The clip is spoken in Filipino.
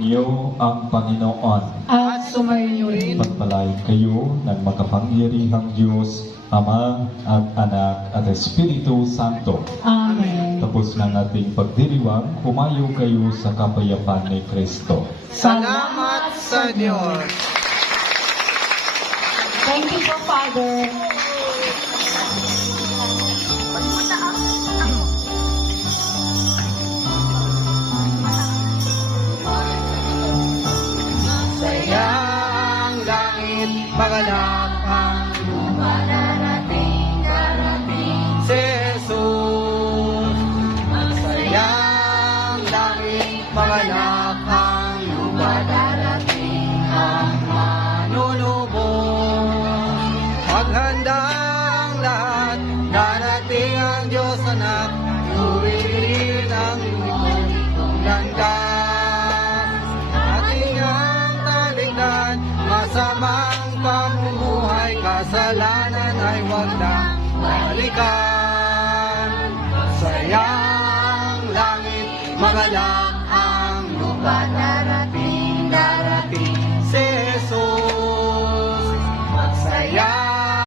Sumainyo ang Panginoon. At sumainyo rin. Pagpalain kayo ng makapangyarihang Diyos, Ama at Anak at Espiritu Santo. Amen. Tapos na nating pagdiriwang, humayo kayo sa kapayapaan ni Kristo. Salamat sa Diyos. Thank you po, Father. Sayang langit, maganap ang darating si Jesus. Sayang langit, maganap ang darating ang manunubos. Maghanda ang lahat, darating ang Diyos anak, tuwirin ang likong landas. Ating ang taligdan, masamang pamumuhay, kasalanan ay huwag na balikan. Sayang langit, magalak ang lupa darating.